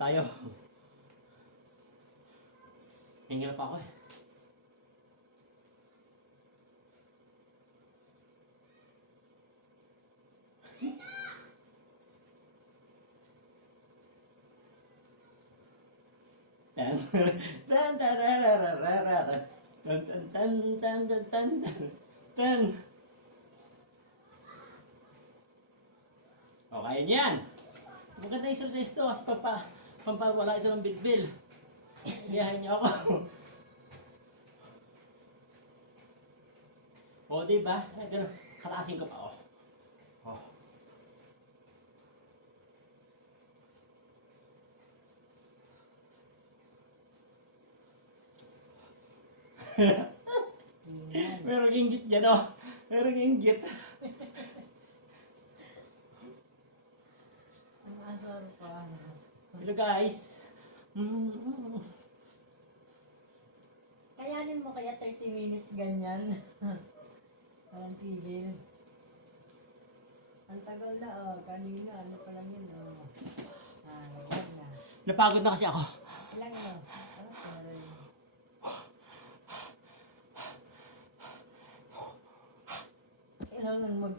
tayo. Hingi pa ako eh. Tan tan. Tan tan tan tan tan tan tan. O, kaya niyan. Maganda exercise to kasi pampa, pampawala ito ng bilbil. Iyahan niyo ako. o, di ba? Eh, ganun. Kalaasin ko pa, oh. Oh. Merong inggit dyan, oh. Merong inggit. Ang asar pa. Hello, guys. Mm. Kayanin mo kaya 30 minutes ganyan. Parang tigil. Ang tagal na, oh. Kanina, ano pa lang yun, oh. Ah, yan na. Napagod na kasi ako. Ano pa na rin? Kailangan mag